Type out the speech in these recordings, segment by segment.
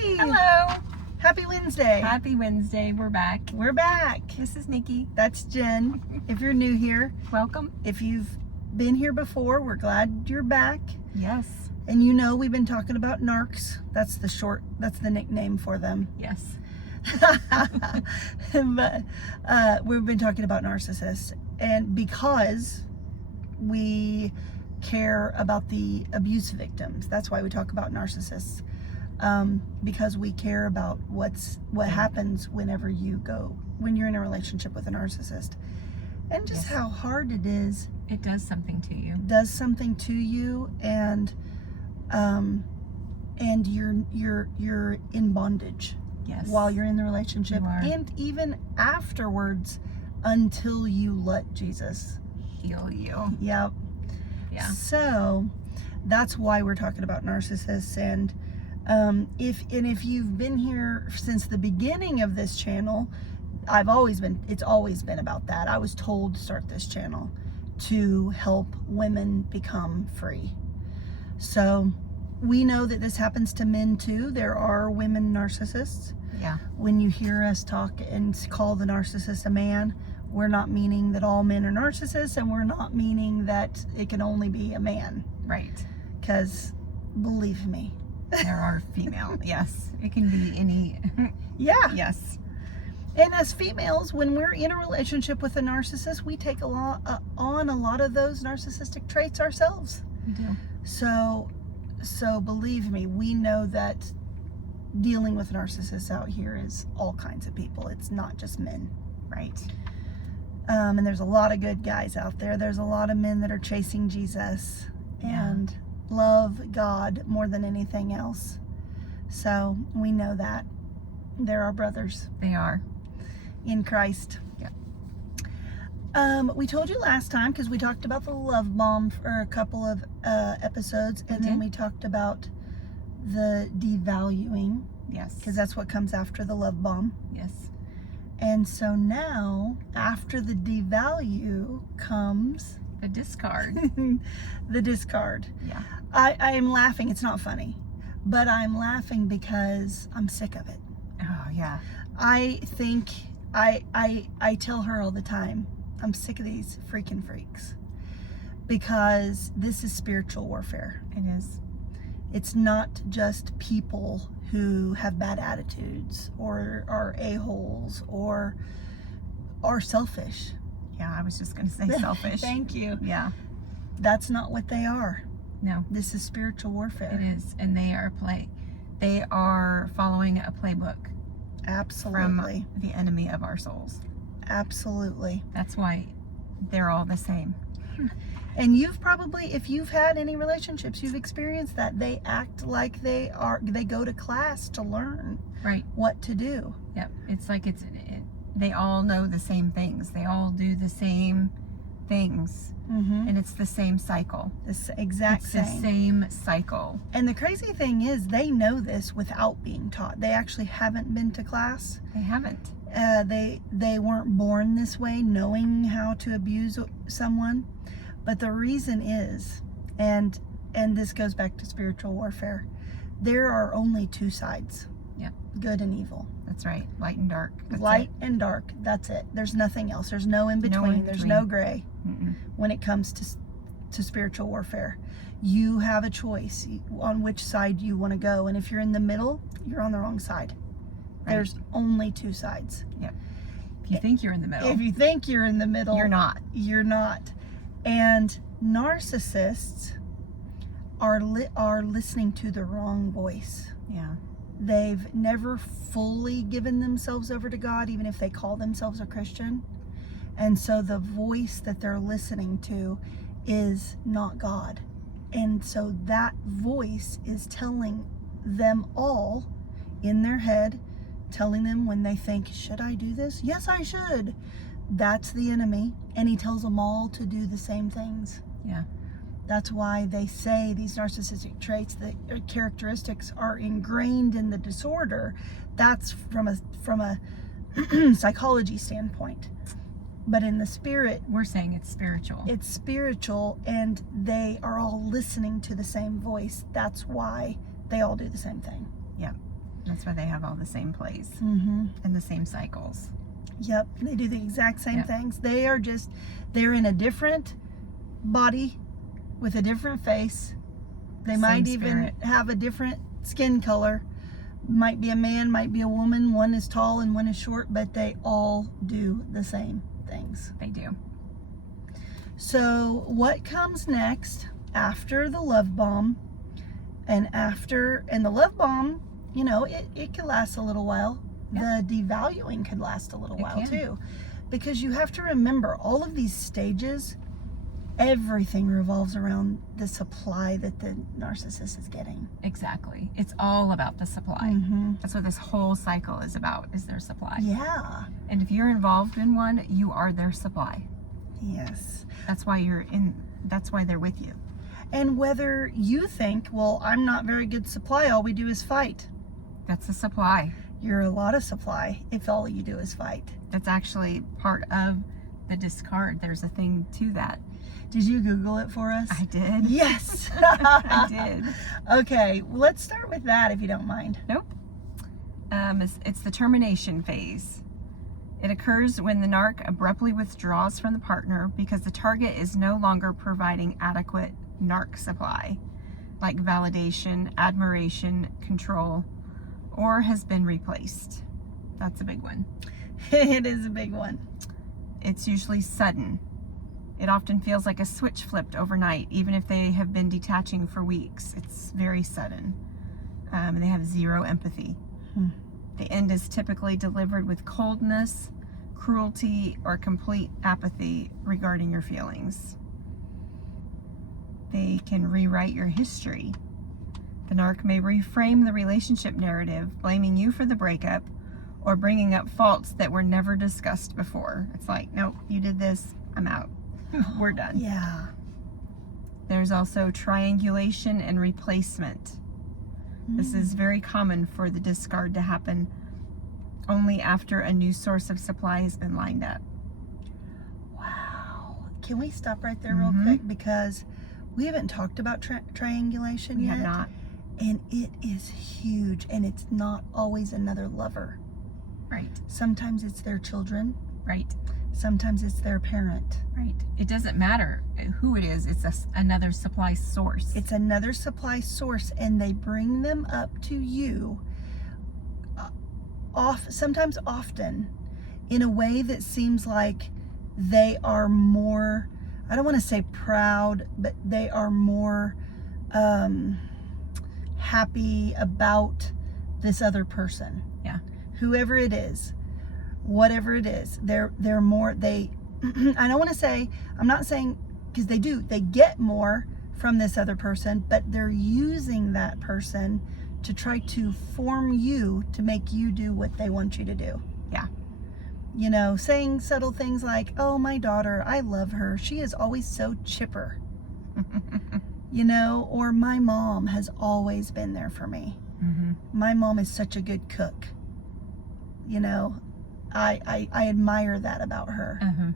Hey! Hello! Happy Wednesday. Happy Wednesday. We're back. We're back. This is Nikki. That's Jen. If you're new here, Welcome. if you've been here before, we're glad you're back. Yes. And you know we've been talking about narcs. That's the nickname for them. Yes. But we've been talking about narcissists. And because we care about the abuse victims, that's why we talk about narcissists. Because we care about what happens when you're in a relationship with a narcissist, and just how hard it is. It does something to you. And you're in bondage. Yes. While you're in the relationship, You are. and even afterwards, until you let Jesus Heal you. Yep. Yeah. So that's why we're talking about narcissists. And if you've been here since the beginning of this channel, it's always been about that. I was told to start this channel to help women become free. So we know that this happens to men too. There are women narcissists. Yeah. When you hear us talk and call the narcissist a man, we're not meaning that all men are narcissists, and we're not meaning that it can only be a man. Right. Because believe me, There are female. Yes. It can be any. yeah. Yes. And as females, when we're in a relationship with a narcissist, we take on a lot of those narcissistic traits ourselves. We do. So believe me, we know that dealing with narcissists out here is all kinds of people. It's not just men. Right. And there's a lot of good guys out there. There's a lot of men that are chasing Jesus and love God more than anything else. So we know that. They're our brothers They are. in Christ. Yeah. We told you last time, because we talked about the love bomb for a couple of episodes, and then we talked about the devaluing, Yes. because that's what comes after the love bomb. Yes. And so now, after the devalue comes The discard. the discard. Yeah. I am laughing. It's not funny, but I'm laughing because I'm sick of it. Oh, yeah. I think I tell her all the time, I'm sick of these freaking freaks, because this is spiritual warfare. It is. It's not just people who have bad attitudes or are a-holes or are selfish. Yeah, I was just going to say selfish. Thank you. Yeah. That's not what they are. No. This is spiritual warfare. It is. And they are following a playbook Absolutely. from the enemy of our souls. Absolutely. That's why they're all the same. And you've probably, if you've had any relationships, you've experienced that. They act like they go to class to learn Right. what to do. Yep. It's like they all know the same things. They all do the same things. Mm-hmm. And it's the same cycle. This exact It's same. the same cycle. And the crazy thing is, they know this without being taught. They actually haven't been to class. They haven't. They weren't born this way, knowing how to abuse someone. But the reason is, and this goes back to spiritual warfare, there are only two sides. Yep. Good and evil. That's right. Light and dark. That's Light it. and dark. That's it. There's nothing else. There's no in between. No in There's between. no gray Mm-mm. when it comes to spiritual warfare. You have a choice on which side you want to go. And if you're in the middle, you're on the wrong side. Right. There's only two sides. Yep. If you think you're in the middle, If you think you're in the middle, you're not. You're not. And narcissists are listening to the wrong voice. Yeah. They've never fully given themselves over to God, even if they call themselves a Christian. And so the voice that they're listening to is not God. And so that voice is telling them all in their head, telling them when they think, should I do this? Yes, I should. That's the enemy. And he tells them all to do the same things. Yeah. That's why they say these narcissistic traits, the characteristics are ingrained in the disorder. That's from a psychology standpoint. But in the spirit, We're saying it's spiritual. it's spiritual, and they are all listening to the same voice. That's why they all do the same thing. Yeah. That's why they have all the same plays Mm-hmm. and the same cycles. Yep, they do the exact same Yep. things. They're in a different body with a different face. They Same might even spirit. have a different skin color. Might be a man, might be a woman. One is tall and one is short, but they all do the same things. They do. So what comes next after the love bomb and the love bomb, you know, it can last a little while. Yeah. The devaluing can last a little It while can. too, because you have to remember all of these stages, everything revolves around the supply that the narcissist is getting. Exactly. It's all about the supply. Mm-hmm. That's what this whole cycle is about, is their supply. Yeah. And if you're involved in one, you are their supply. Yes. That's why they're with you. And whether you think, well, I'm not very good supply, all we do is fight. That's the supply. You're a lot of supply if all you do is fight. That's actually part of the discard. There's a thing to that. Did you Google it for us? I did. Yes. I did. Okay, let's start with that if you don't mind. Nope. It's the termination phase. It occurs when the narc abruptly withdraws from the partner because the target is no longer providing adequate narc supply, like validation, admiration, control, or has been replaced. That's a big one. It is a big one. It's usually sudden. It often feels like a switch flipped overnight, even if they have been detaching for weeks. It's very sudden. And they have zero empathy. The end is typically delivered with coldness, cruelty, or complete apathy regarding your feelings. They can rewrite your history. The narc may reframe the relationship narrative, blaming you for the breakup or bringing up faults that were never discussed before. It's like, nope, you did this, I'm out. We're done. Yeah. There's also triangulation and replacement. This is very common for the discard to happen only after a new source of supply has been lined up. Wow. Can we stop right there real Mhm. quick? Because we haven't talked about triangulation We yet. have not. And it is huge. And it's not always another lover. Right, Sometimes it's their children. right, Sometimes it's their parent. right. It doesn't matter who it is. It's another supply source. It's another supply source, and they bring them up to you sometimes often in a way that seems like they are more, I don't want to say proud, but they are more happy about this other person. Yeah. Whoever it is, whatever it is, they're more, I don't want to say, I'm not saying, because they get more from this other person, but they're using that person to try to form you to make you do what they want you to do. Yeah. You know, saying subtle things like, oh, my daughter, I love her. She is always so chipper. You know, or my mom has always been there for me. Mm-hmm. My mom is such a good cook. You know, I admire that about her. Uh-huh.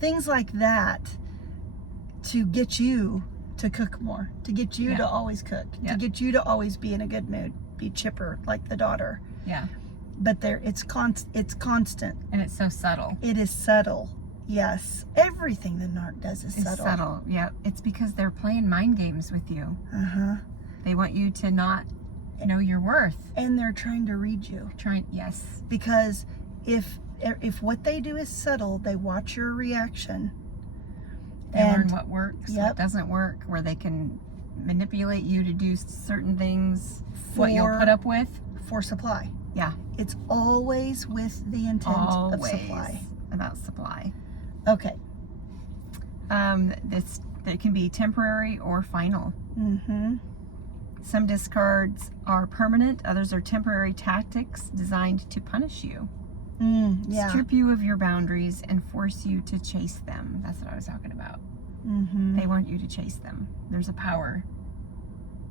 Things like that to get you to cook more, to get you to always cook, to get you to always be in a good mood, be chipper like the daughter. Yeah. But it's constant. And it's so subtle. It is subtle. Yes. Everything the narc does is It's subtle. subtle. Yeah. It's because they're playing mind games with you. Uh-huh. They want you to not know your worth. And they're trying to read you. Yes. Because if what they do is subtle, they watch your reaction. They learn what works, Yep. what doesn't work, where they can manipulate you to do certain things, what you'll For- put up with. For supply. Yeah. It's always with the intent Always of supply. about supply. Okay. It can be temporary or final. Mm-hmm. Some discards are permanent, others are temporary tactics designed to punish you. Yeah. Strip you of your boundaries and force you to chase them. That's what I was talking about. Mm-hmm. They want you to chase them. There's a power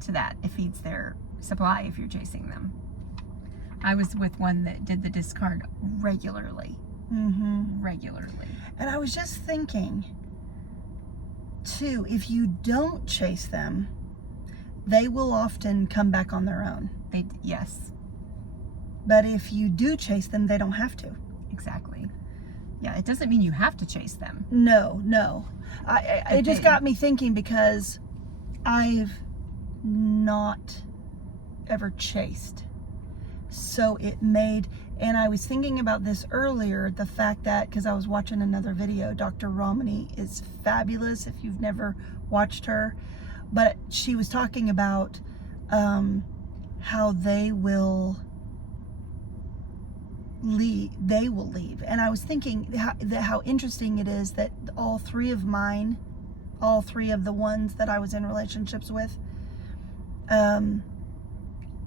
to that. It feeds their supply if you're chasing them. I was with one that did the discard regularly. Mm-hmm. Regularly. And I was just thinking, too, if you don't chase them, they will often come back on their own. Yes. But if you do chase them, they don't have to. Exactly. Yeah, it doesn't mean you have to chase them. No. It just got me thinking, because I've not ever chased. So it made, and I was thinking about this earlier, the fact that, because I was watching another video, Dr. Romani is fabulous if you've never watched her, but she was talking about how they will leave. And I was thinking how interesting it is that all three of the ones that I was in relationships with,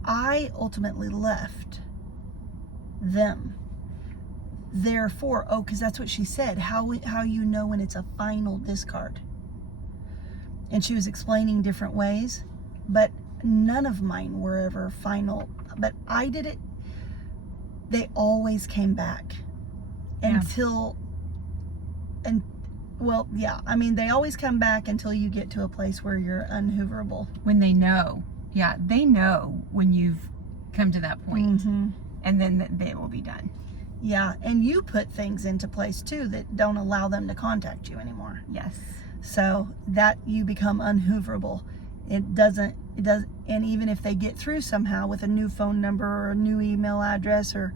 I ultimately left them. Therefore, because that's what she said, how you know when it's a final discard. And she was explaining different ways, but none of mine were ever final. But I did it. They always came back until, and well, yeah, I mean, they always come back until you get to a place where you're unhooverable. When they know. Yeah, they know when you've come to that point. Mm-hmm. And then they will be done. Yeah, and you put things into place too that don't allow them to contact you anymore. Yes. So that you become unhooverable. It does, and even if they get through somehow with a new phone number or a new email address, or,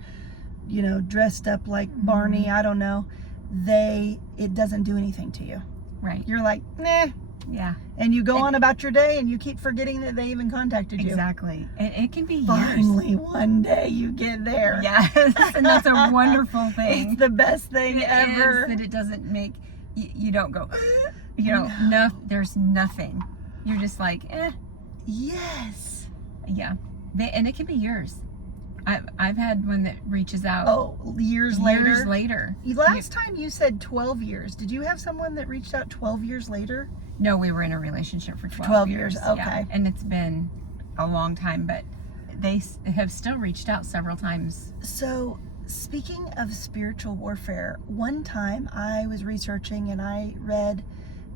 you know, dressed up like Barney, I don't know, it doesn't do anything to you. Right. You're like, nah. Yeah. And you go on about your day, and you keep forgetting that they even contacted you. Exactly. And it can be years. Finally, one day you get there. Yes. And that's a wonderful thing. It's the best thing ever. That it doesn't make, you don't go, you know, no, there's nothing. You're just like, Yes. Yeah. And it can be years. I've had one that reaches out. Oh, years later? Last time you said 12 years. Did you have someone that reached out 12 years later? No, we were in a relationship for 12 years. Okay. Yeah. And it's been a long time, but they have still reached out several times. So, speaking of spiritual warfare, one time I was researching and I read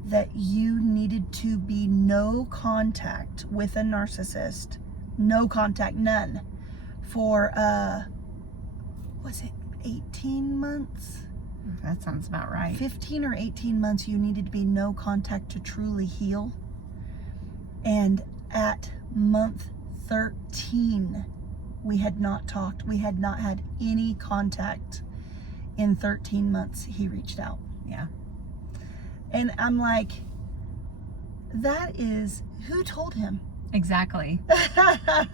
that you needed to be no contact with a narcissist. No contact, none. For, was it 18 months? That sounds about right. 15 or 18 months you needed to be no contact to truly heal. And at month 13, we had not talked. We had not had any contact. In 13 months, he reached out. Yeah. And I'm like, that is, who told him? Exactly.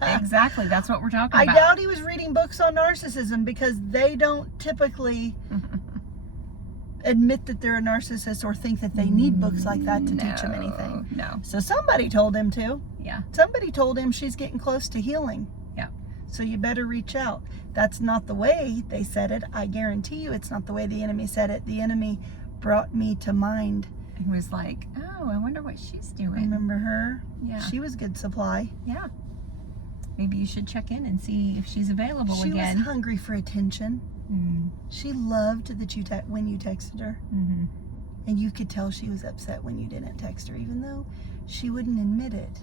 Exactly. That's what we're talking about. I doubt he was reading books on narcissism, because they don't typically admit that they're a narcissist or think that they need books like that to teach them anything. No. So somebody told him to. Yeah. Somebody told him she's getting close to healing. Yeah. So you better reach out. That's not the way they said it. I guarantee you it's not the way the enemy said it. The enemy brought me to mind. It was like, oh, I wonder what she's doing. Remember her? Yeah. She was good supply. Yeah. Maybe you should check in and see if she's available She again. was hungry for attention. Mm-hmm. She loved that when you texted her. Mm-hmm. And you could tell she was upset when you didn't text her, even though she wouldn't admit it.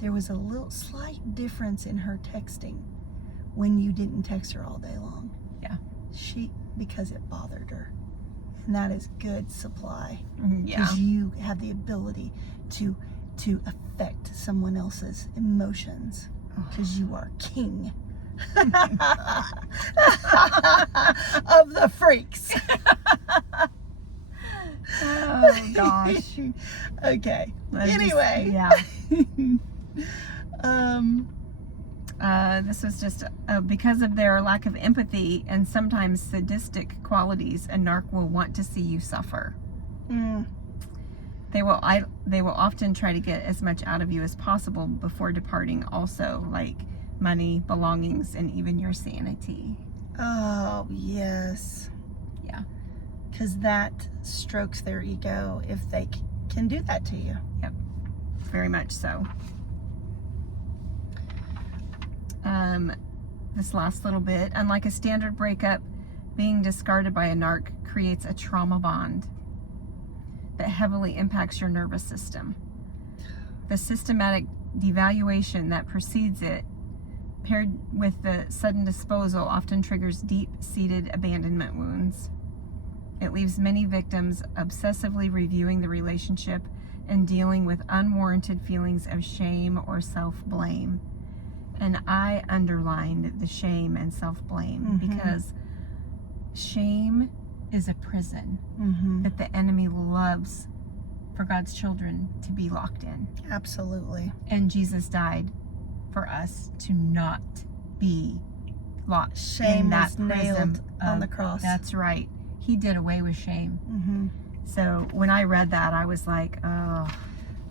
There was a little slight difference in her texting when you didn't text her all day long. Yeah. Because it bothered her. And that is good supply. Yeah. Because you have the ability to affect someone else's emotions. Because you are king of the freaks. Oh gosh. Okay. Anyway. This was just because of their lack of empathy and sometimes sadistic qualities, a narc will want to see you suffer. They will often try to get as much out of you as possible before departing, also, like money, belongings, and even your sanity. Oh, yes. Yeah. Because that strokes their ego if they can do that to you. Yep. Very much so. This last little bit, unlike a standard breakup, being discarded by a narc creates a trauma bond that heavily impacts your nervous system. The systematic devaluation that precedes it paired with the sudden disposal, often triggers deep-seated abandonment wounds. It leaves many victims obsessively reviewing the relationship and dealing with unwarranted feelings of shame or self-blame. And I underlined the shame and self-blame because shame is a prison that the enemy loves for God's children to be locked in. Absolutely. And Jesus died for us to not be locked Shame in that was prison nailed on the cross. That's right. He did away with shame. So when I read that, I was like, oh.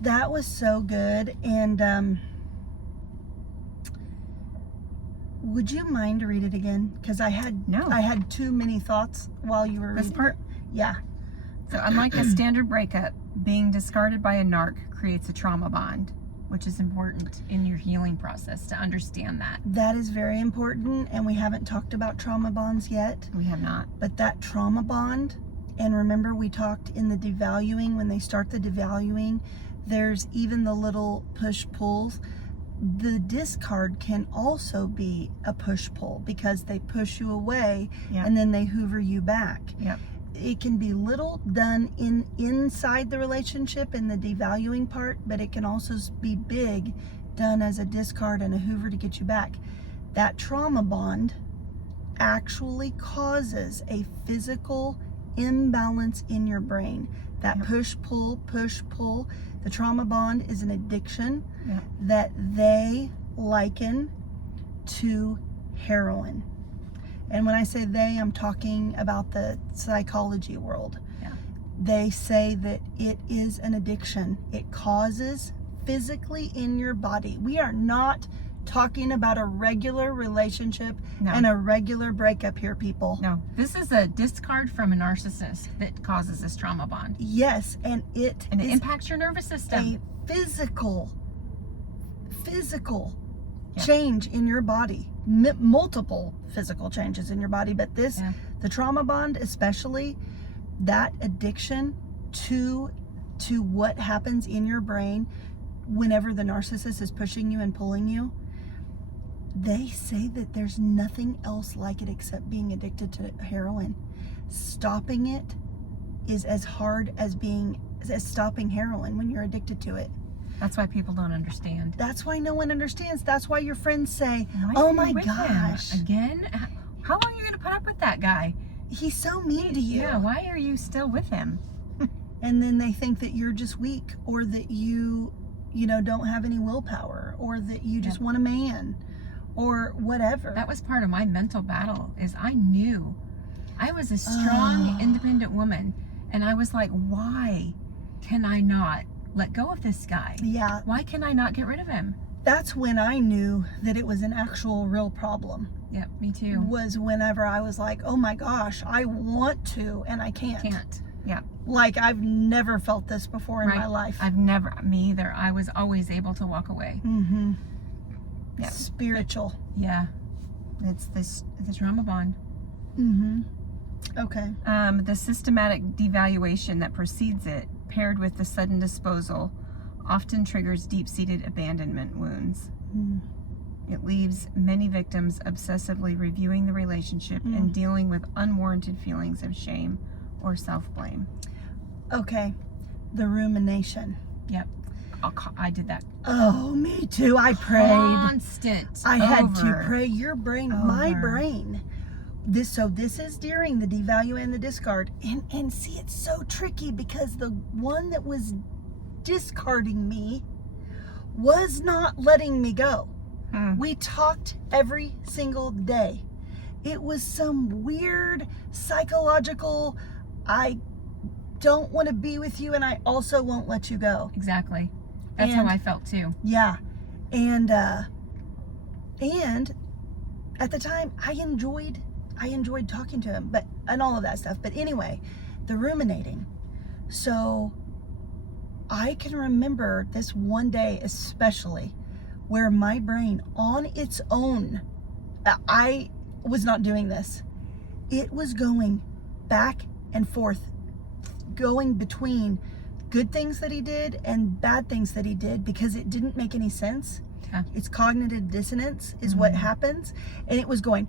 That was so good. And would you mind to read it again? Because I had too many thoughts while you were reading. This part? Yeah. So unlike a standard breakup, being discarded by a narc creates a trauma bond, which is important in your healing process to understand that. That is very important, and we haven't talked about trauma bonds yet. We have not. But that trauma bond, and remember we talked in the devaluing, when they start the devaluing, there's even the little push-pulls. The discard can also be a push-pull because they push you away and then they hoover you back. Yep. It can be little done inside the relationship in the devaluing part, but it can also be big done as a discard and a hoover to get you back. That trauma bond actually causes a physical imbalance in your brain. That push-pull, push-pull. The trauma bond is an addiction that they liken to heroin. And when I say they, I'm talking about the psychology world. They say that it is an addiction. It causes physically in your body. We are not talking about a regular relationship and a regular breakup here, people. No, this is a discard from a narcissist that causes this trauma bond. Yes, and it impacts your nervous system. A physical change in your body. Multiple physical changes in your body, but this, the trauma bond especially, that addiction to what happens in your brain whenever the narcissist is pushing you and pulling you, they say that there's nothing else like it except being addicted to heroin. Stopping it is as hard as stopping heroin when you're addicted to it. That's why people don't understand. That's why no one understands. That's why your friends say, oh my gosh. Again? How long are you going to put up with that guy? He's so mean to you. Yeah, why are you still with him? And then they think that you're just weak, or that you don't have any willpower, or that you just want a man, or whatever. That was part of my mental battle, is I knew I was a strong, independent woman. And I was like, why can I not let go of this guy? Yeah. Why can I not get rid of him? That's when I knew that it was an actual real problem. Yep, me too. Was whenever I was like, oh my gosh, I want to and I can't. Yeah. Like I've never felt this before in my life. Me either. I was always able to walk away. Yeah. Spiritual. Yeah. It's the trauma bond. Okay. The systematic devaluation that precedes it, paired with the sudden disposal, often triggers deep-seated abandonment wounds. It leaves many victims obsessively reviewing the relationship and dealing with unwarranted feelings of shame or self-blame. Okay. The rumination. Yep. I did that. Oh, me too. I prayed. Constant. I had to pray. Your brain, my brain. This is during the devalue and the discard. And see, it's so tricky because the one that was discarding me was not letting me go. We talked every single day. It was some weird psychological, I don't want to be with you and I also won't let you go. Exactly. That's how I felt too. Yeah. And at the time I enjoyed talking to him, and all of that stuff. But anyway, the ruminating. So I can remember this one day especially where my brain on its own, I was not doing this. It was going back and forth, going between good things that he did and bad things that he did because it didn't make any sense. Yeah. It's cognitive dissonance is what happens. And it was going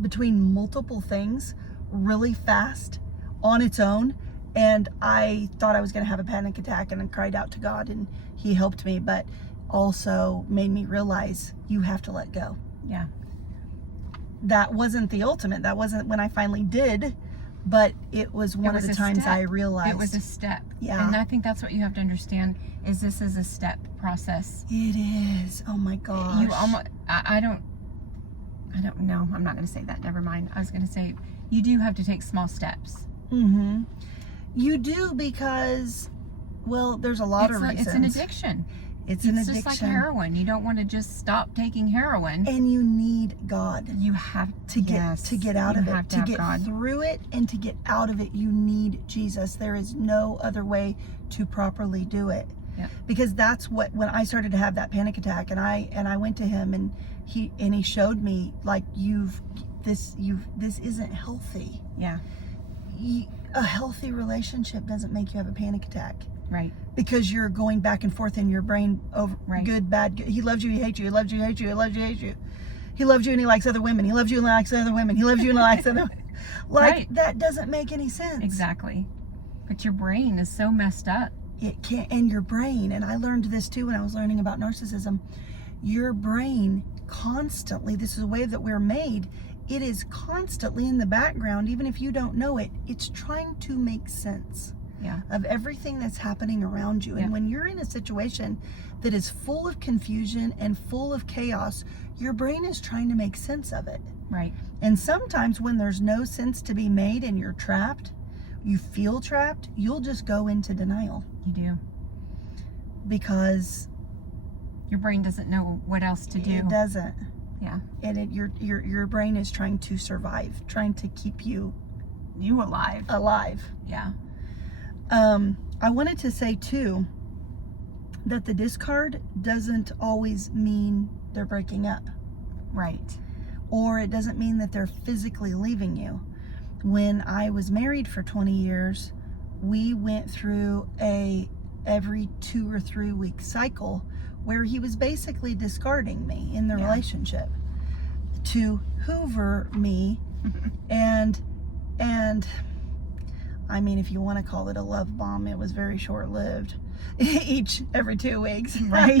between multiple things really fast on its own. And I thought I was going to have a panic attack, and I cried out to God, and he helped me, but also made me realize you have to let go. Yeah. That wasn't the ultimate. That wasn't when I finally did, but it was one of the times I realized. It was a step. Yeah. And I think that's what you have to understand is this is a step process. It is. Oh my gosh. You almost, I don't know. I'm not going to say that. Never mind. I was going to say you do have to take small steps. Mm-hmm. You do, because, well, there's a lot of reasons. It's an addiction. It's an addiction. It's just like heroin. You don't want to just stop taking heroin. And you need God. You have to get out of it, to get God through it, and to get out of it. You need Jesus. There is no other way to properly do it. Yeah. Because that's what, when I started to have that panic attack, and I went to him, and he showed me, like, this isn't healthy. Yeah. A healthy relationship doesn't make you have a panic attack. Right. Because you're going back and forth in your brain over good, bad, good. He loves you, he hates you, he loves you, he hates you, he loves you, he hates you. He loves you and he likes other women. He loves you and he likes other women. He loves you and he likes other women. Like, that doesn't make any sense. Exactly. But your brain is so messed up. It can't, and your brain, and I learned this too when I was learning about narcissism, your brain constantly, this is a way that we're made, it is constantly in the background, even if you don't know it, it's trying to make sense. Yeah. Of everything that's happening around you. And when you're in a situation that is full of confusion and full of chaos, your brain is trying to make sense of it. Right. And sometimes when there's no sense to be made and you're trapped, you feel trapped, you'll just go into denial. You do. Because your brain doesn't know what else to do. It doesn't. Yeah. And your brain is trying to survive, trying to keep you alive. Yeah. I wanted to say too that the discard doesn't always mean they're breaking up. Right. Or it doesn't mean that they're physically leaving you. When I was married for 20 years, we went through every 2 or 3 week cycle where he was basically discarding me in the relationship to hoover me and I mean, if you want to call it a love bomb, it was very short-lived. Every 2 weeks, right?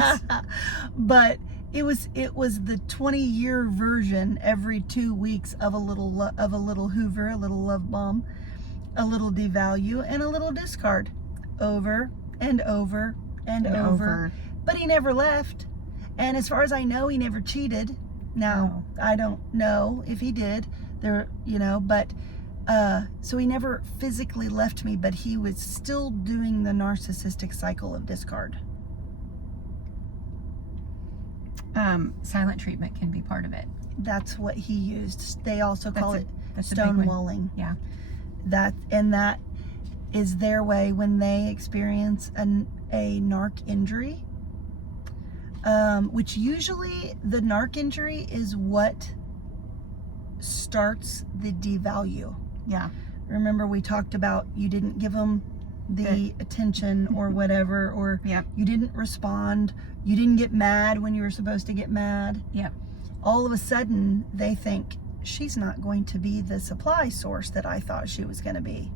But it was the 20-year version every 2 weeks of a little hoover, a little love bomb, a little devalue, and a little discard, over and over and over. But he never left, and as far as I know, he never cheated. Now I don't know if he did. But. So he never physically left me, but he was still doing the narcissistic cycle of discard. Silent treatment can be part of it. That's what he used. They also call it stonewalling. Yeah. That is their way when they experience a narc injury, which usually the narc injury is what starts the devalue. Yeah. Remember we talked about you didn't give them the attention or whatever, or you didn't respond, you didn't get mad when you were supposed to get mad. Yep. All of a sudden they think she's not going to be the supply source that I thought she was going to be.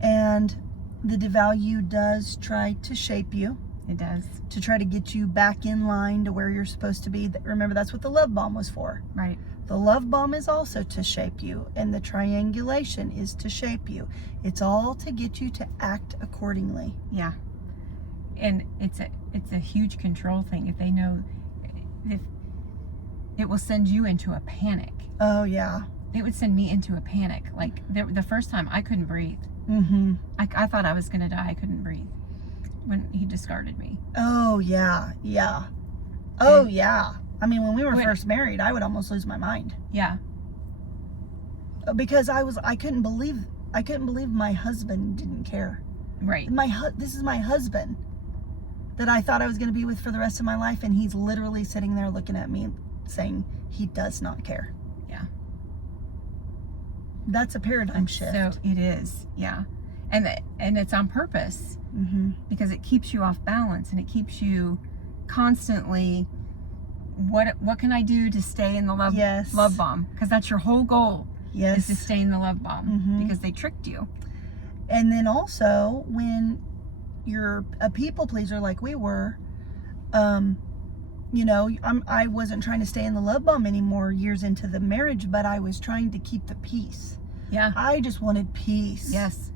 And the devalue does try to shape you. It does. To try to get you back in line to where you're supposed to be. Remember, that's what the love bomb was for. Right. The love bomb is also to shape you, and the triangulation is to shape you. It's all to get you to act accordingly. Yeah. And it's a huge control thing. If they know, if it will send you into a panic. Oh yeah. It would send me into a panic. Like the first time I couldn't breathe. Mm-hmm. I thought I was gonna die. I couldn't breathe when he discarded me. Oh yeah, yeah. Oh yeah. I mean, when we were first married, I would almost lose my mind. Yeah. Because I couldn't believe my husband didn't care. Right. This is my husband that I thought I was going to be with for the rest of my life, and he's literally sitting there looking at me and saying he does not care. Yeah. That's a paradigm shift. So it is. Yeah. And it's on purpose, Mm-hmm. because it keeps you off balance, and it keeps you constantly, what can I do to stay in the Yes. love bomb? Because that's your whole goal, Yes. is to stay in the love bomb, Mhm. because they tricked you. And then also, when you're a people pleaser like we were, you know, I wasn't trying to stay in the love bomb anymore years into the marriage, but I was trying to keep the peace. Yeah. I just wanted peace. Yes.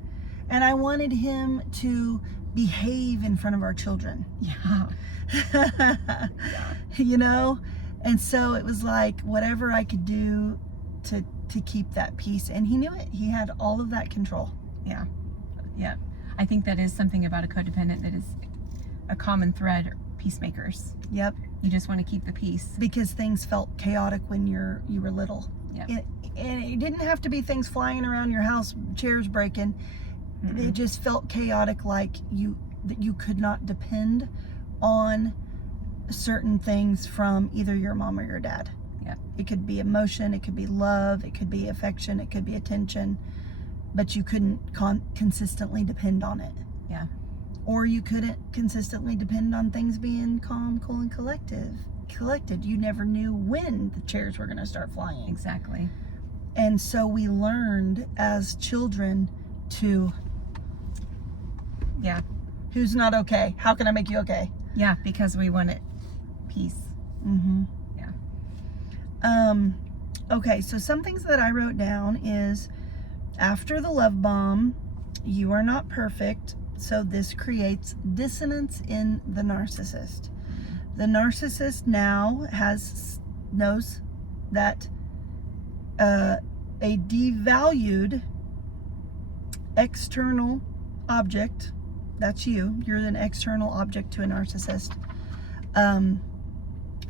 And I wanted him to behave in front of our children. Yeah. You know? And so it was like whatever I could do to keep that peace. And he knew it. He had all of that control. Yeah. Yeah. I think that is something about a codependent that is a common thread. Peacemakers. Yep. You just want to keep the peace. Because things felt chaotic when you were little. Yep. And it didn't have to be things flying around your house, chairs breaking. Mm-mm. It just felt chaotic, like that you could not depend on certain things from either your mom or your dad. Yep. It could be emotion, it could be love, it could be affection, it could be attention, but you couldn't consistently depend on it. Yeah. Or you couldn't consistently depend on things being calm, cool, and collected. You never knew when the chairs were going to start flying. Exactly. And so we learned as children to, Yeah. who's not okay? How can I make you okay? Yeah, because we wanted peace. Mm-hmm. Yeah. Okay, so some things that I wrote down is, after the love bomb, you are not perfect. So this creates dissonance in the narcissist. The narcissist now knows that a devalued external object, that's you're an external object to a narcissist.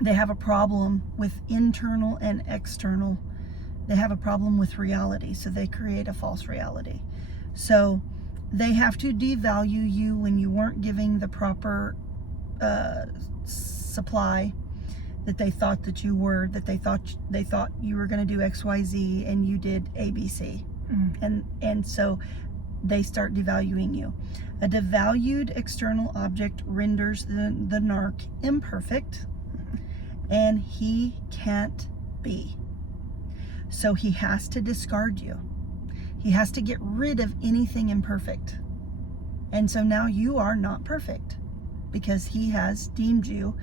They have a problem with internal and external. They have a problem with reality, so they create a false reality. So they have to devalue you when you weren't giving the proper supply that they thought that you were, that they thought you were going to do XYZ and you did ABC. And so they start devaluing you. A devalued external object renders the narc imperfect, and he can't be. So he has to discard you. He has to get rid of anything imperfect. And so now you are not perfect because he has deemed you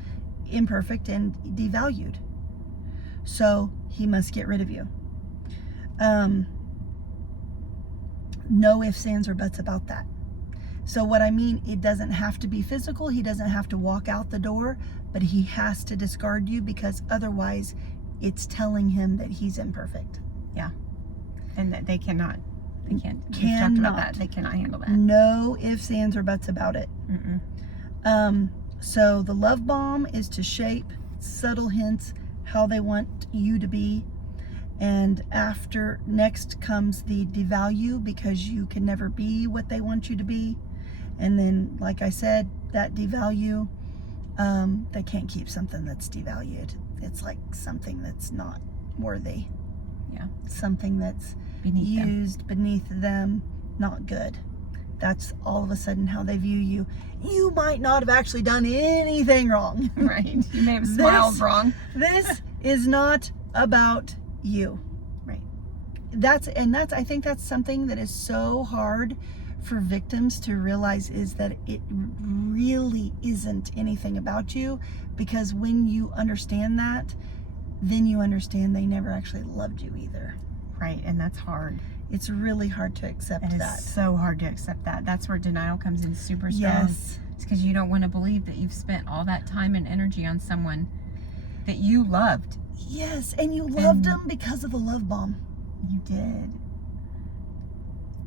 imperfect and devalued. So he must get rid of you. No ifs, ands, or buts about that. So what I mean, it doesn't have to be physical. He doesn't have to walk out the door, but he has to discard you, because otherwise it's telling him that he's imperfect. Yeah. And that they can't. We've talked about Cannot. that. They cannot handle that. No ifs, ands, or buts about it. So the love bomb is to shape subtle hints how they want you to be. And next comes the devalue, because you can never be what they want you to be. And then, like I said, that devalue, they can't keep something that's devalued. It's like something that's not worthy. Yeah. Something that's Beneath beneath them, not good. That's all of a sudden how they view you. You might not have actually done anything wrong. Right. You may have smiled wrong. This is not about you. Right. I think that's something that is so hard for victims to realize, is that it really isn't anything about you. Because when you understand that, then you understand they never actually loved you either. Right. And that's hard. It's really hard to accept It that. is so hard to accept that. That's where denial comes in super strong. Yes. It's because you don't want to believe that you've spent all that time and energy on someone that you loved. Yes, and you loved them because of the love bomb. You did.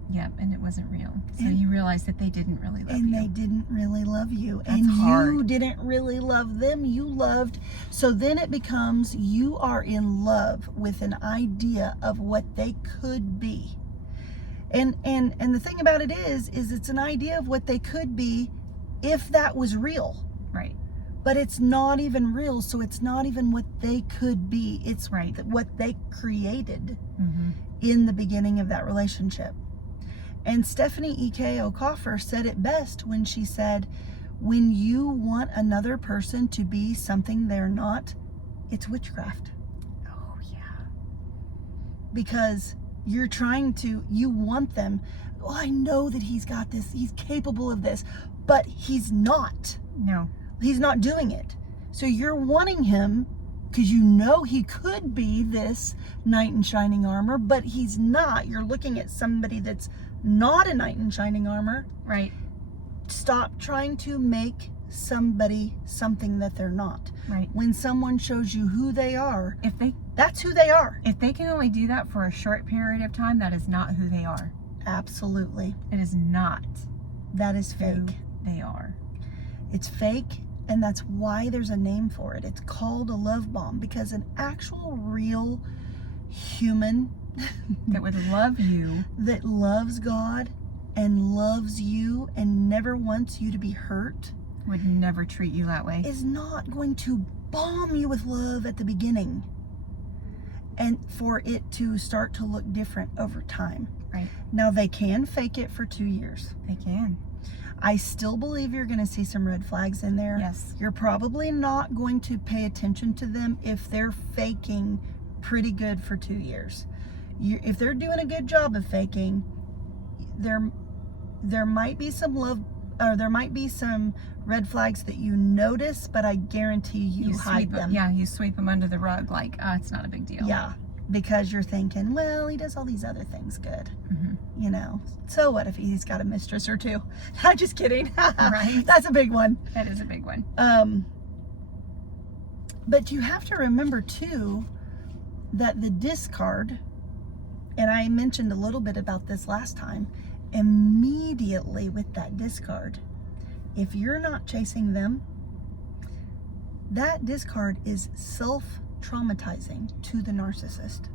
Yep, and it wasn't real. So you realize that they didn't really love you. And they didn't really love you. That's and hard. You didn't really love them. You loved. So then it becomes, you are in love with an idea of what they could be. And the thing about it is it's an idea of what they could be if that was real. Right. But it's not even real, so it's not even what they could be. It's right. What they created in the beginning of that relationship. And Stephanie E.K. O'Coffer said it best when she said, when you want another person to be something they're not, it's witchcraft. Oh, yeah. Because you're trying to, you want them, oh, I know that he's got this, he's capable of this, but he's not. No. He's not doing it. So you're wanting him because you know he could be this knight in shining armor, but he's not. You're looking at somebody that's not a knight in shining armor. Right. Stop trying to make somebody something that they're not. Right. When someone shows you who they are, that's who they are. If they can only do that for a short period of time, that is not who they are. Absolutely. It is not. That is Who fake. they are. It's fake, and that's why there's a name for it. It's called a love bomb, because an actual real human That would love you. that loves God and loves you and never wants you to be hurt Would never treat you that way. is not going to bomb you with love at the beginning and for it to start to look different over time. Right. Now, they can fake it for 2 years. They can. I still believe you're going to see some red flags in there. Yes. You're probably not going to pay attention to them if they're faking pretty good for 2 years. If they're doing a good job of faking, there might be some love, or there might be some red flags that you notice, but I guarantee you hide them. Yeah, you sweep them under the rug like, it's not a big deal. Yeah, because you're thinking, well, he does all these other things good. You know, so what if he's got a mistress or two? I'm just kidding. Right. That's a big one. That is a big one. But you have to remember too that the discard, and I mentioned a little bit about this last time, immediately with that discard, if you're not chasing them, that discard is self-traumatizing to the narcissist.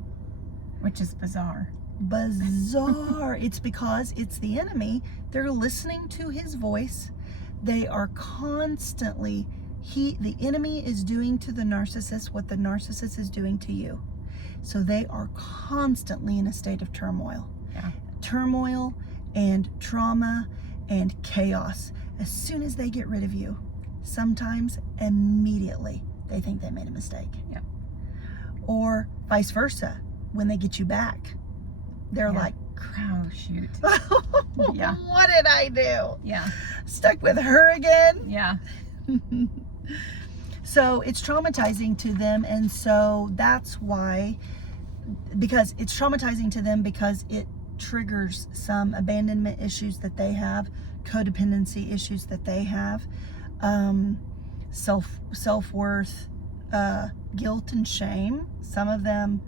Which is bizarre. Bizarre. It's because it's the enemy. They're listening to his voice. They are constantly, the enemy is doing to the narcissist what the narcissist is doing to you. So they are constantly in a state of turmoil. Yeah. Turmoil and trauma and chaos. As soon as they get rid of you, sometimes immediately they think they made a mistake. Yeah. Or vice versa. When they get you back, they're like, oh, shoot. Yeah. What did I do? Yeah. Stuck with her again? Yeah. So it's traumatizing to them, and so that's why, because it's traumatizing to them because it triggers some abandonment issues that they have, codependency issues that they have, self-worth, guilt and shame. Some of them,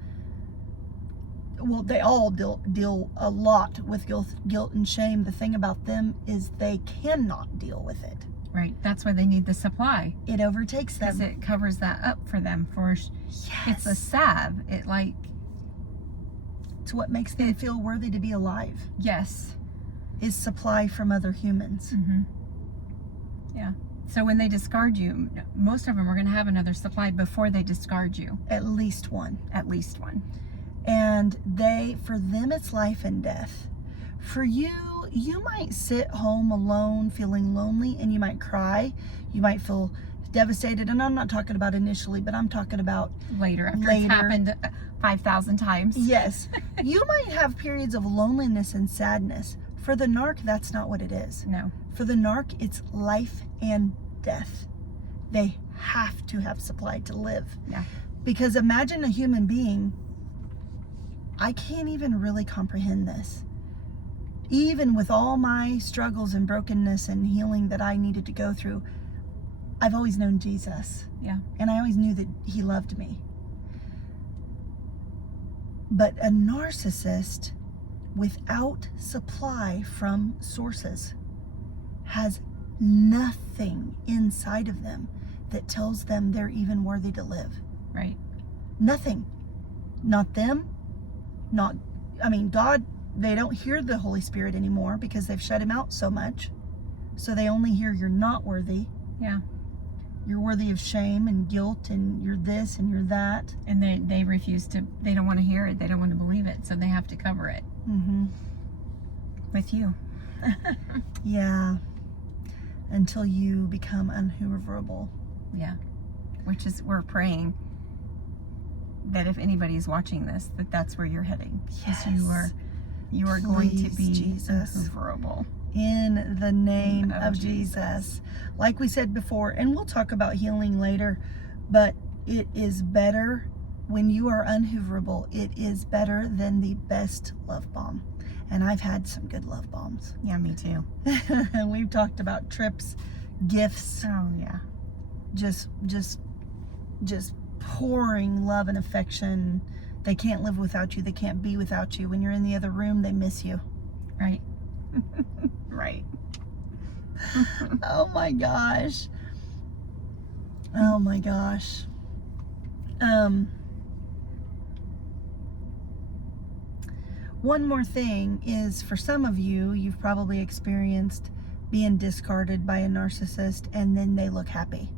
well, they all deal a lot with guilt and shame. The thing about them is they cannot deal with it. Right. That's why they need the supply. It overtakes them. Because it covers that up for them. It's a salve. It's what makes them feel worthy to be alive. Yes. Is supply from other humans. Yeah. So when they discard you, most of them are going to have another supply before they discard you. At least one. At least one. And for them, it's life and death. For you, you might sit home alone, feeling lonely, and you might cry. You might feel devastated. And I'm not talking about initially, but I'm talking about later, after it's happened 5,000 times. Yes. You might have periods of loneliness and sadness. For the narc, that's not what it is. No. For the narc, it's life and death. They have to have supply to live. Yeah. Because imagine a human being, I can't even really comprehend this. Even with all my struggles and brokenness and healing that I needed to go through, I've always known Jesus. Yeah. And I always knew that he loved me. But a narcissist without supply from sources has nothing inside of them that tells them they're even worthy to live. Right. Nothing. Not them. God, they don't hear the Holy Spirit anymore because they've shut him out so much. So they only hear you're not worthy. Yeah. You're worthy of shame and guilt, and you're this and you're that. And they refuse to, they don't want to hear it. They don't want to believe it. So they have to cover it. with you. Yeah. Until you become unhooverable. Yeah. Which is, we're praying that if anybody's watching this, that's where you're heading. Yes. You are going to Please, be Jesus. unhooverable. In the name of Jesus. Like we said before, and we'll talk about healing later, but it is better when you are unhooverable. It is better than the best love bomb. And I've had some good love bombs. Yeah, me too. We've talked about trips, gifts. Oh, yeah. Just pouring love and affection. They can't live without you. They can't be without you. When you're in the other room, they miss you. Right. Right. Oh my gosh. Oh my gosh. One more thing is, for some of you, you've probably experienced being discarded by a narcissist and then they look happy.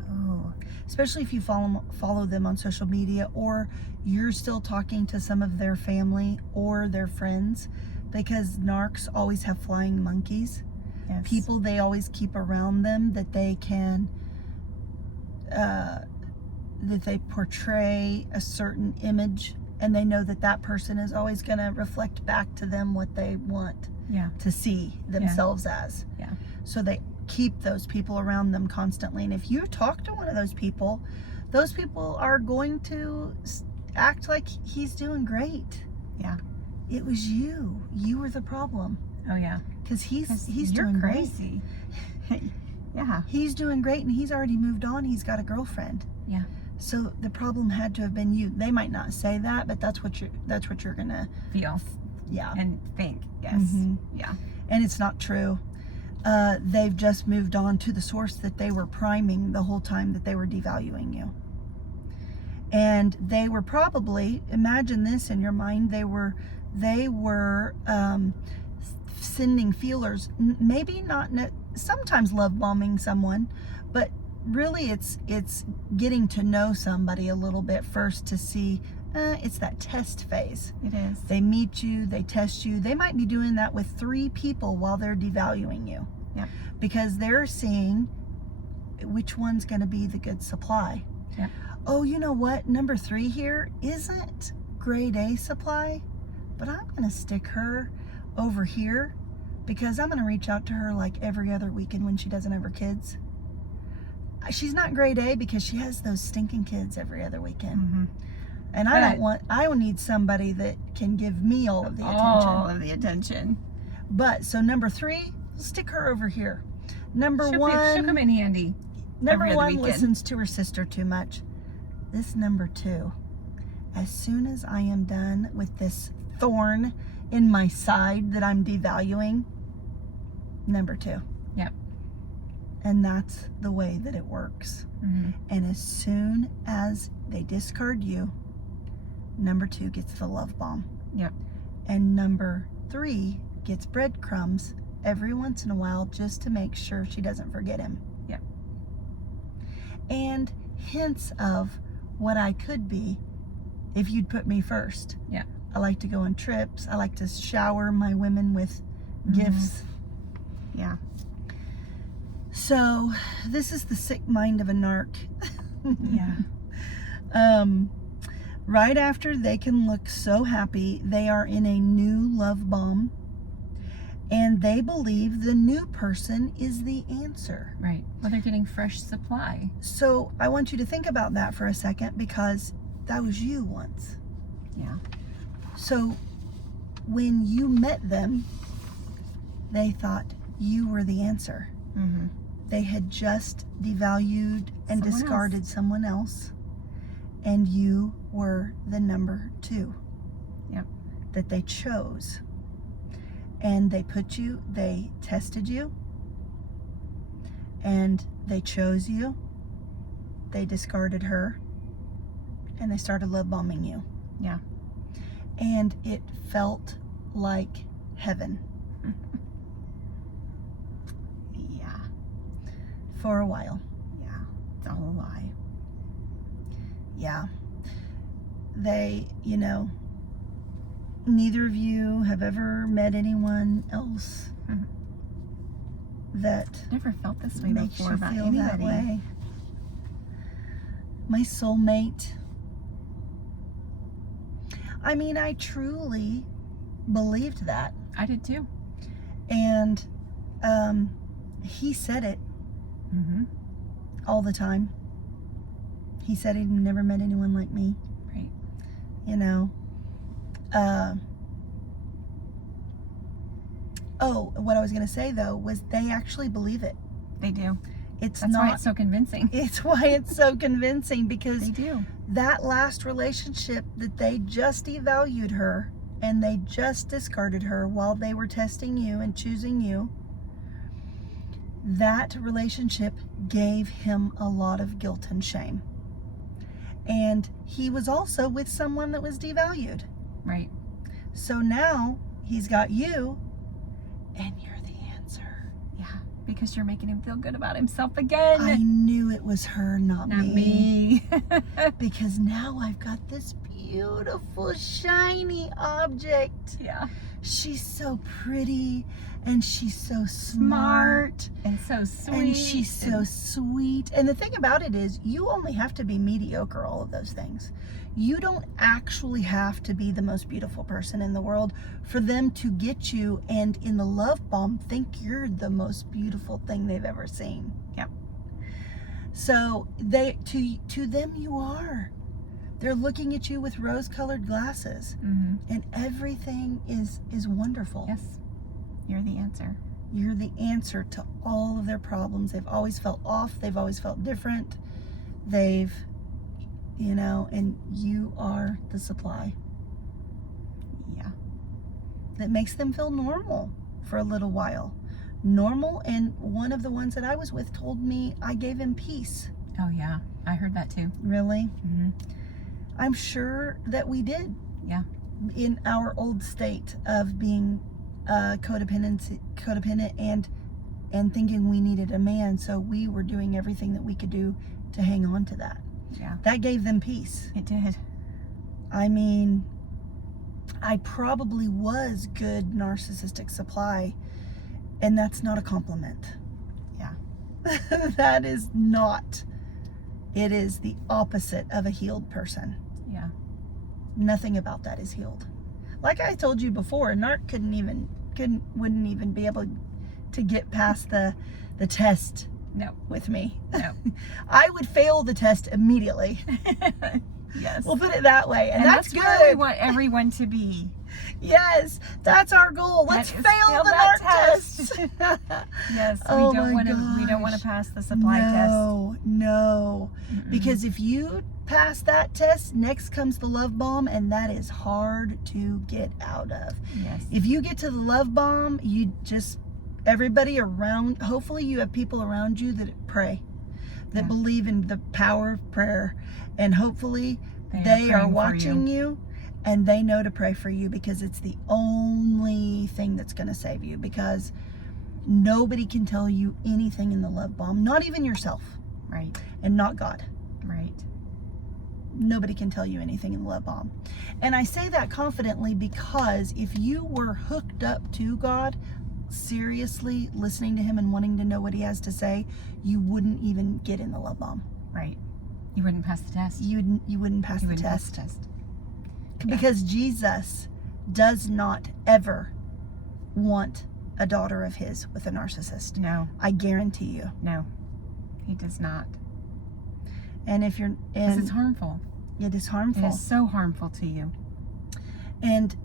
Oh. Especially if you follow them on social media, or you're still talking to some of their family or their friends, because narcs always have flying monkeys. Yes. People they always keep around them that they can that they portray a certain image, and they know that that person is always going to reflect back to them what they want to see themselves as. Yeah. So they keep those people around them constantly. And if you talk to one of those people are going to act like he's doing great. Yeah. It was you. You were the problem. Oh, yeah. Because he's you're doing crazy. Yeah. He's doing great, and he's already moved on. He's got a girlfriend. Yeah. So the problem had to have been you. They might not say that, but that's what you're gonna Feel. Yeah. And think. Yes. Mhm. Yeah. And it's not true. They've just moved on to the source that they were priming the whole time that they were devaluing you. And they were probably, imagine this in your mind, they were sending feelers, maybe not, sometimes love bombing someone, but really it's getting to know somebody a little bit first to see. It's that test phase. It is. They meet you, they test you. They might be doing that with 3 people while they're devaluing you. Yep. Because they're seeing which one's going to be the good supply. Yep. Oh, you know what? Number 3 here isn't grade A supply, but I'm going to stick her over here because I'm going to reach out to her like every other weekend when she doesn't have her kids. She's not grade A because she has those stinking kids every other weekend. Mm-hmm. And I will need somebody that can give me all of the attention. All of the attention. But, so number 3, stick her over here. Number She'll 1. She'll come in handy. Number every other 1 weekend. listens to her sister too much. This number 2. As soon as I am done with this thorn in my side that I'm devaluing, number 2. Yep. And that's the way that it works. Mm-hmm. And as soon as they discard you, number 2 gets the love bomb. Yep. And number 3 gets breadcrumbs every once in a while just to make sure she doesn't forget him. Yep. And hints of what I could be if you'd put me first. Yeah. I like to go on trips. I like to shower my women with gifts. Yeah. So this is the sick mind of a narc. Yeah. Right after they can look so happy, they are in a new love bomb, and they believe the new person is the answer. Right. Well, they're getting fresh supply. So I want you to think about that for a second, because that was you once. Yeah. So when you met them, they thought you were the answer. Mm-hmm. They had just devalued and Someone discarded someone else, and you were the number 2. Yep. That they chose. And they tested you, and they chose you. They discarded her, and they started love bombing you. Yeah. And it felt like heaven. Yeah. For a while. Yeah. It's a whole lie. Yeah. They, neither of you have ever met anyone else that Never felt this way makes before you about feel that anybody. way. My soulmate. I mean, I truly believed that. I did too. And he said it all the time. He said he'd never met anyone like me. Right. You know. What I was going to say, though, was they actually believe it. They do. That's why it's so convincing. It's why it's so convincing, because They do. that last relationship that they just devalued her and they just discarded her while they were testing you and choosing you, that relationship gave him a lot of guilt and shame. And he was also with someone that was devalued. Right. So now he's got you, and you're the answer. Yeah. Because you're making him feel good about himself again. I knew it was her, not me. me. Because now I've got this beautiful, shiny object. Yeah. She's so pretty, and she's so smart, and so sweet. and she's so sweet. And the thing about it is, you only have to be mediocre, all of those things. You don't actually have to be the most beautiful person in the world for them to get you, and in the love bomb, think you're the most beautiful thing they've ever seen. Yep. So to them you are. They're looking at you with rose-colored glasses, and everything is wonderful. Yes. You're the answer. You're the answer to all of their problems. They've always felt off. They've always felt different. They've, and you are the supply. Yeah. That makes them feel normal for a little while. Normal, and one of the ones that I was with told me I gave him peace. Oh, yeah. I heard that too. Really? Mm-hmm. I'm sure that we did. Yeah. In our old state of being codependent and thinking we needed a man, so we were doing everything that we could do to hang on to that. Yeah. That gave them peace. It did. I mean, I probably was good narcissistic supply, and that's not a compliment. Yeah. That is not. It is the opposite of a healed person. Yeah. Nothing about that is healed. Like I told you before, a narc wouldn't even be able to get past the test. No. With me. No. I would fail the test immediately. Yes. We'll put it that way. And that's good. Where we want everyone to be. Yes, that's our goal. Let's fail the narc test. Yes, Oh we don't my want gosh. to pass the supply test. No. Because if you pass that test, next comes the love bomb, and that is hard to get out of. Yes. If you get to the love bomb, everybody around, hopefully you have people around you that pray, that believe in the power of prayer, and hopefully they are watching you, and they know to pray for you, because it's the only thing that's going to save you, because nobody can tell you anything in the love bomb, not even yourself. Right. And not God. Right. Nobody can tell you anything in the love bomb. And I say that confidently because if you were hooked up to God, seriously listening to him and wanting to know what he has to say, you wouldn't even get in the love bomb. Right. You wouldn't pass the test. You wouldn't pass the test. Because Jesus does not ever want a daughter of his with a narcissist. No. I guarantee you. No. He does not. And if you're, because it's harmful. It is harmful. It is so harmful to you. And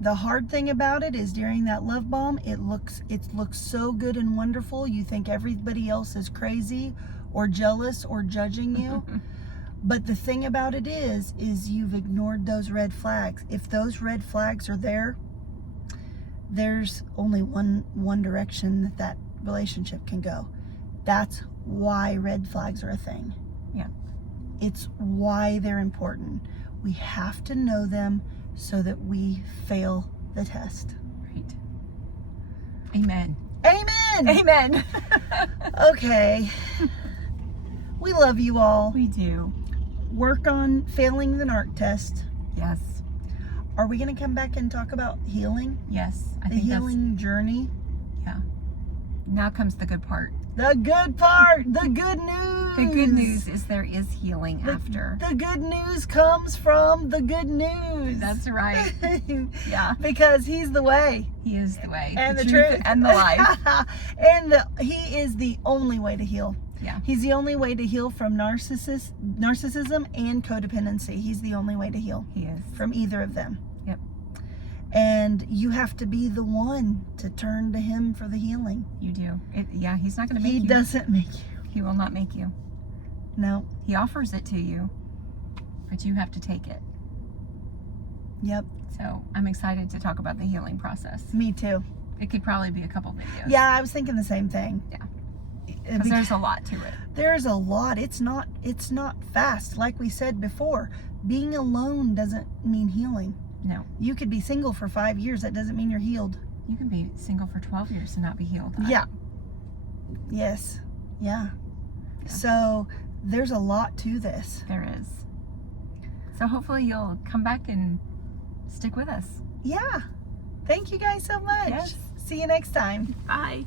the hard thing about it is during that love bomb, it looks so good and wonderful. You think everybody else is crazy or jealous or judging you. But the thing about it is you've ignored those red flags. If those red flags are there, there's only one direction that relationship can go. That's why red flags are a thing. Yeah. It's why they're important. We have to know them so that we fail the test. Right. Amen. Amen. Amen. Okay. We love you all. We do. Work on failing the narc test. Yes. Are we going to come back and talk about healing? Yes, I The think healing journey? now comes the good part. The good part, the good news. The good news is there is healing after. The good news comes from the good news. That's right. Yeah. Because he's the way. He is the way, And the truth, truth. and the life. And he is the only way to heal. Yeah. He's the only way to heal from narcissism and codependency. He's the only way to heal He is. from either of them. Yep. And you have to be the one to turn to him for the healing. You do. He's not going to make He you. doesn't make you. He will not make you. No. He offers it to you, but you have to take it. Yep. So I'm excited to talk about the healing process. Me too. It could probably be a couple videos. Yeah, I was thinking the same thing. Yeah. Because there's a lot to it. There's a lot. It's not fast. Like we said before, being alone doesn't mean healing. No. You could be single for 5 years. That doesn't mean you're healed. You can be single for 12 years and not be healed. Yeah. Yes. Yeah. Yeah. So there's a lot to this. There is. So hopefully you'll come back and stick with us. Yeah. Thank you guys so much. Yes. See you next time. Bye.